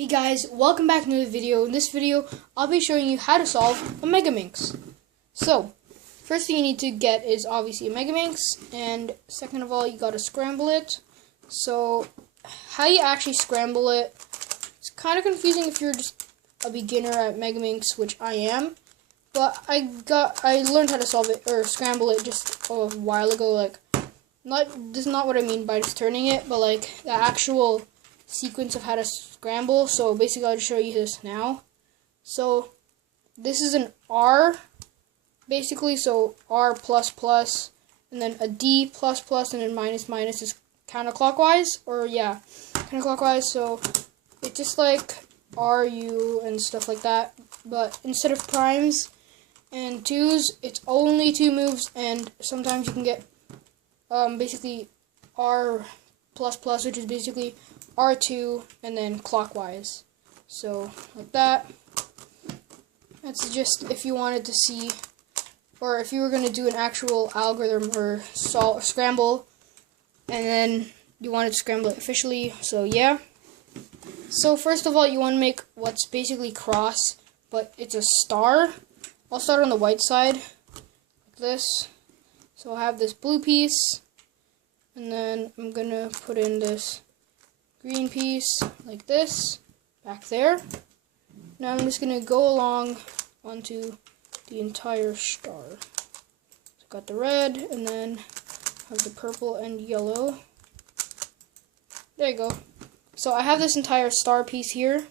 Hey guys, welcome back to another video. In this video, I'll be showing you how to solve a megaminx. So, first thing you need to get is obviously a megaminx, and second of all, you gotta scramble it. So, how you actually scramble it, it's kind of confusing if you're just a beginner at megaminx, which I am. But I learned how to solve it, or scramble it just a while ago, this is not what I mean by just turning it, but like the actual sequence of how to scramble. So basically I'll just show you this now. So this is an R basically, so R plus plus and then a D plus plus and then minus minus is counterclockwise, or yeah, counterclockwise. So it's just like R, U and stuff like that, but instead of primes and twos, it's only two moves, and sometimes you can get basically R plus plus, which is basically R2 and then clockwise. So like that. That's just if you wanted to see, or if you were going to do an actual algorithm or scramble and then you wanted to scramble it officially. So yeah. So first of all, you want to make what's basically cross, but it's a star. I'll start on the white side like this. So I'll have this blue piece, and then I'm going to put in this green piece like this back there. Now I'm just going to go along onto the entire star. So got the red, and then have the purple and yellow. There you go. So I have this entire star piece here,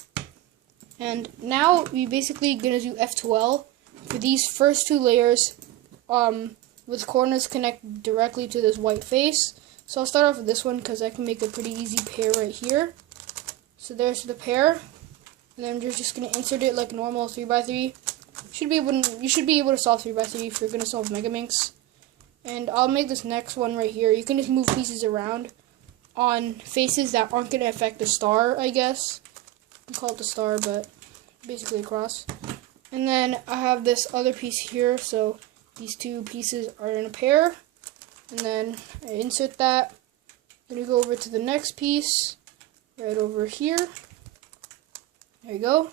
and now we basically going to do F2L for these first two layers with corners connect directly to this white face. So I'll start off with this one because I can make a pretty easy pair right here. So there's the pair, and then you're just going to insert it like normal 3x3. You should be able to solve 3x3 if you're going to solve megaminx. And I'll make this next one right here. You can just move pieces around on faces that aren't going to affect the star, I guess. I call it the star, but basically a cross. And then I have this other piece here, so these two pieces are in a pair. And then I insert that. I'm going to go over to the next piece, right over here. There you go.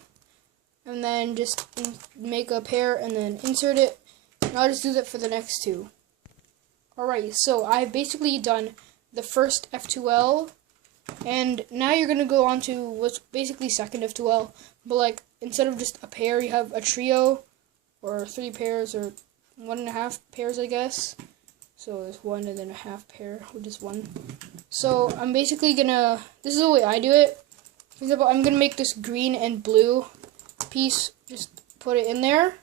And then just make a pair and then insert it. And I'll just do that for the next two. Alright, so I've basically done the first F2L. And now you're going to go on to what's basically second F2L. But like, instead of just a pair, you have a trio, or 3 pairs, or 1.5 pairs, I guess. So there's 1 and then a half pair, which is 1. So I'm basically gonna, this is the way I do it. For example, I'm gonna make this green and blue piece, just put it in there,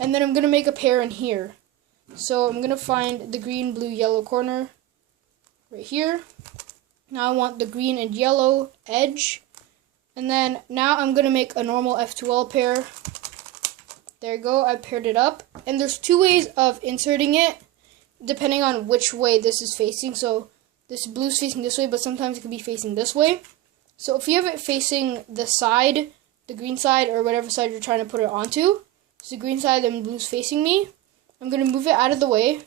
and then I'm gonna make a pair in here. So I'm gonna find the green, blue, yellow corner right here. Now I want the green and yellow edge, and then now I'm gonna make a normal F2L pair. There you go, I paired it up, and there's 2 ways of inserting it, depending on which way this is facing. So this blue's facing this way, but sometimes it can be facing this way. So if you have it facing the side, the green side, or whatever side you're trying to put it onto, it's the green side, then blue's facing me, I'm going to move it out of the way,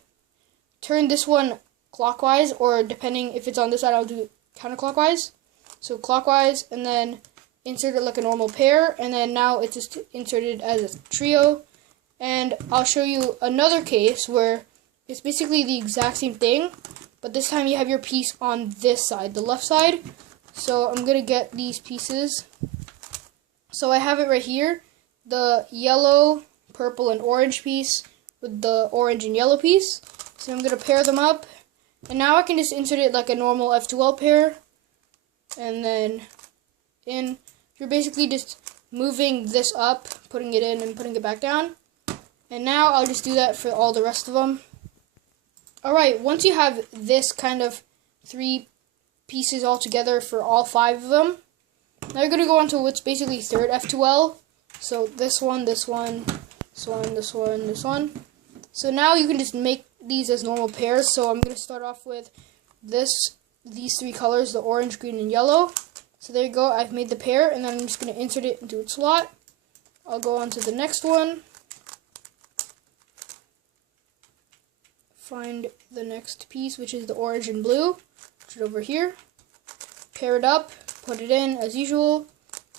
turn this one clockwise, or depending if it's on this side, I'll do it counterclockwise. So clockwise, and then insert it like a normal pair, and then now it's just inserted as a trio. And I'll show you another case where it's basically the exact same thing, but this time you have your piece on this side, the left side. So I'm going to get these pieces. So I have it right here, the yellow, purple, and orange piece with the orange and yellow piece. So I'm going to pair them up, and now I can just insert it like a normal F2L pair. And then you're basically just moving this up, putting it in and putting it back down. And now I'll just do that for all the rest of them. Alright, once you have this kind of 3 pieces all together for all 5 of them, now you're going to go on to what's basically third F2L. So this one, this one, this one, this one, this one. So now you can just make these as normal pairs. So I'm going to start off with these 3 colors, the orange, green, and yellow. So there you go, I've made the pair, and then I'm just going to insert it into its slot. I'll go on to the next one. Find the next piece, which is the orange and blue. Put it over here. Pair it up, put it in as usual,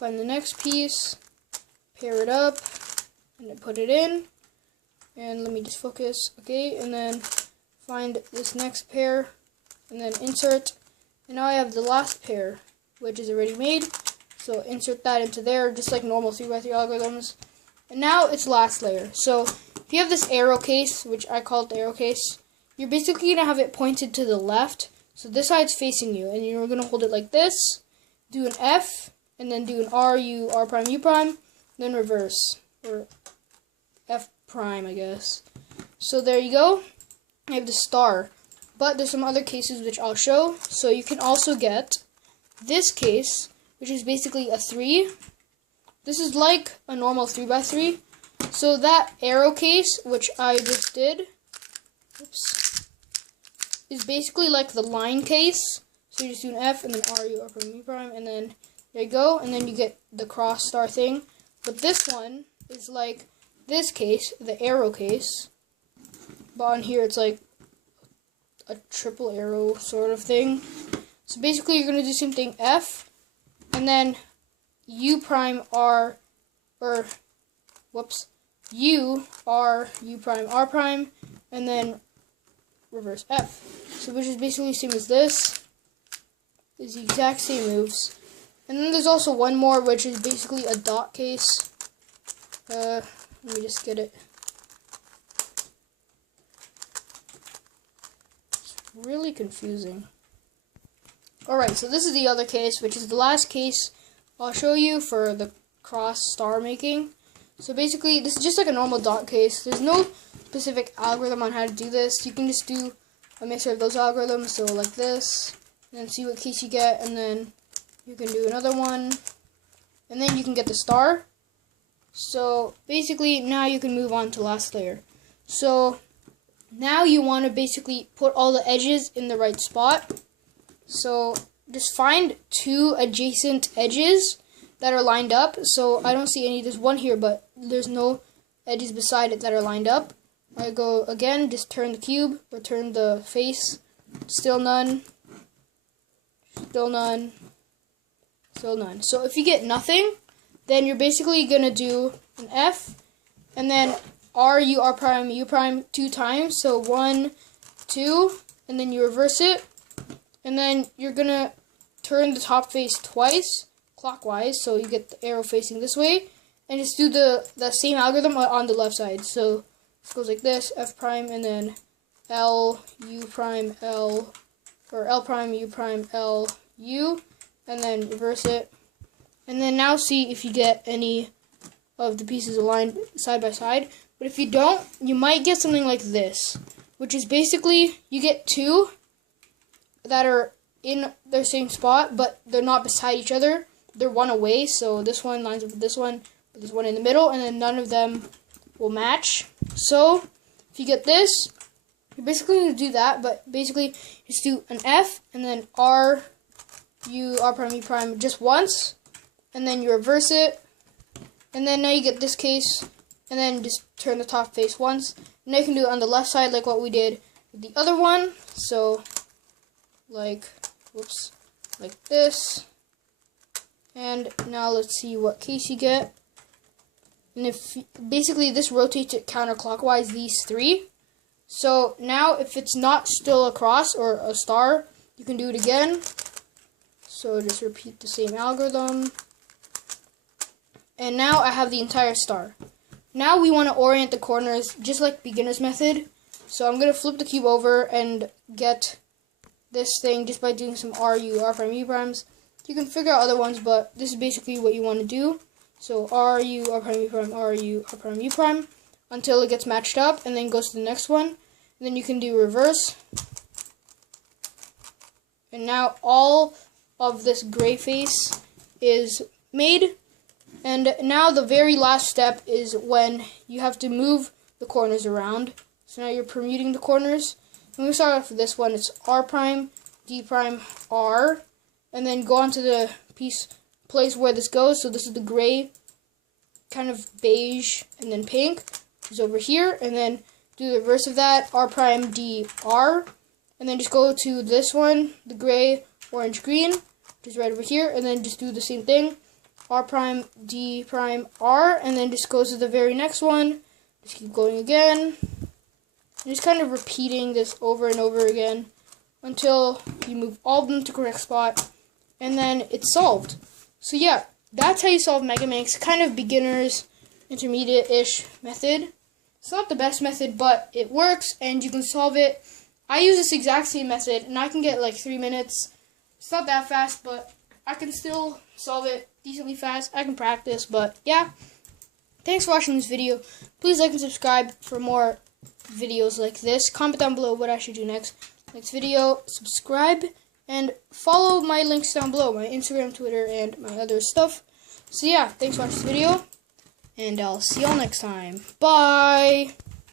find the next piece, pair it up, and then put it in. And let me just focus, okay, and then find this next pair, and then insert. And now I have the last pair, which is already made. So insert that into there, just like normal 3x3 algorithms. And now it's last layer. So if you have this arrow case, which I call it the arrow case, you're basically going to have it pointed to the left. So this side's facing you, and you're going to hold it like this, do an F, and then do an R, U, R prime, U prime, then reverse, or F prime, I guess. So there you go. I have the star. But there's some other cases which I'll show. So you can also get this case, which is basically a 3. This is like a normal 3x3. So that arrow case, which I just did, oops, is basically like the line case. So you just do an F and then R, U, R prime, U prime, and then there you go. And then you get the cross star thing. But this one is like this case, the arrow case. But on here it's like a triple arrow sort of thing. So basically you're going to do the same thing, F, and then U prime R, or whoops, U R, U prime R prime, and then reverse F. So which is basically the same as this. Is the exact same moves. And then there's also one more, which is basically a dot case. Let me just get it. It's really confusing. Alright, so this is the other case, which is the last case I'll show you for the cross star making. So basically, this is just like a normal dot case. There's no specific algorithm on how to do this. You can just do a mixture of those algorithms, so like this, and then see what case you get, and then you can do another one, and then you can get the star. So basically, now you can move on to last layer. So now you want to basically put all the edges in the right spot. So just find 2 adjacent edges that are lined up. So I don't see any. There's one here, but there's no edges beside it that are lined up. I go again, just turn the cube, or turn the face. Still none. Still none. Still none. So if you get nothing, then you're basically going to do an F, and then R, U, R prime, U prime 2 times. So 1, 2, and then you reverse it. And then you're going to turn the top face twice, clockwise, so you get the arrow facing this way. And just do the same algorithm on the left side. So it goes like this, F prime, and then L, U prime, L, or L prime, U prime, L, U, and then reverse it. And then now see if you get any of the pieces aligned side by side. But if you don't, you might get something like this, which is basically you get 2 that are in their same spot, but they're not beside each other. They're one away, so this one lines up with this one, but there's one in the middle, and then none of them will match. So if you get this, you're basically going to do that, but basically just do an F, and then R, U, R prime, U prime just once, and then you reverse it, and then now you get this case, and then just turn the top face once. And now you can do it on the left side like what we did with the other one. So like, whoops, like this. And now let's see what case you get. And if basically this rotates it counterclockwise, these 3. So now if it's not still a cross or a star, you can do it again. So just repeat the same algorithm. And now I have the entire star. Now we want to orient the corners just like beginner's method. So I'm going to flip the cube over and get this thing just by doing some R, U, R prime, U primes. You can figure out other ones, but this is basically what you want to do. So R, U, R prime, U prime, R, U, R prime, U prime, until it gets matched up, and then goes to the next one. And then you can do reverse. And now all of this gray face is made. And now the very last step is when you have to move the corners around. So now you're permuting the corners. I'm going to start off with this one. It's R prime, D prime, R. And then go on to the place where this goes. So this is the gray, kind of beige, and then pink is over here. And then do the reverse of that, R prime, D, R. And then just go to this one, the gray, orange, green, which is right over here. And then just do the same thing. R prime, D prime, R, and then just goes to the very next one. Just keep going again. And just kind of repeating this over and over again until you move all of them to the correct spot, and then it's solved. So yeah, that's how you solve megaminx. Kind of beginners, intermediate-ish method. It's not the best method, but it works, and you can solve it. I use this exact same method, and I can get like 3 minutes. It's not that fast, but I can still solve it decently fast. I can practice, but yeah. Thanks for watching this video. Please like and subscribe for more videos like this. Comment down below what I should do next video. Subscribe and follow my links down below, my Instagram, Twitter, and my other stuff. So yeah, thanks for watching this video, and I'll see y'all next time. Bye!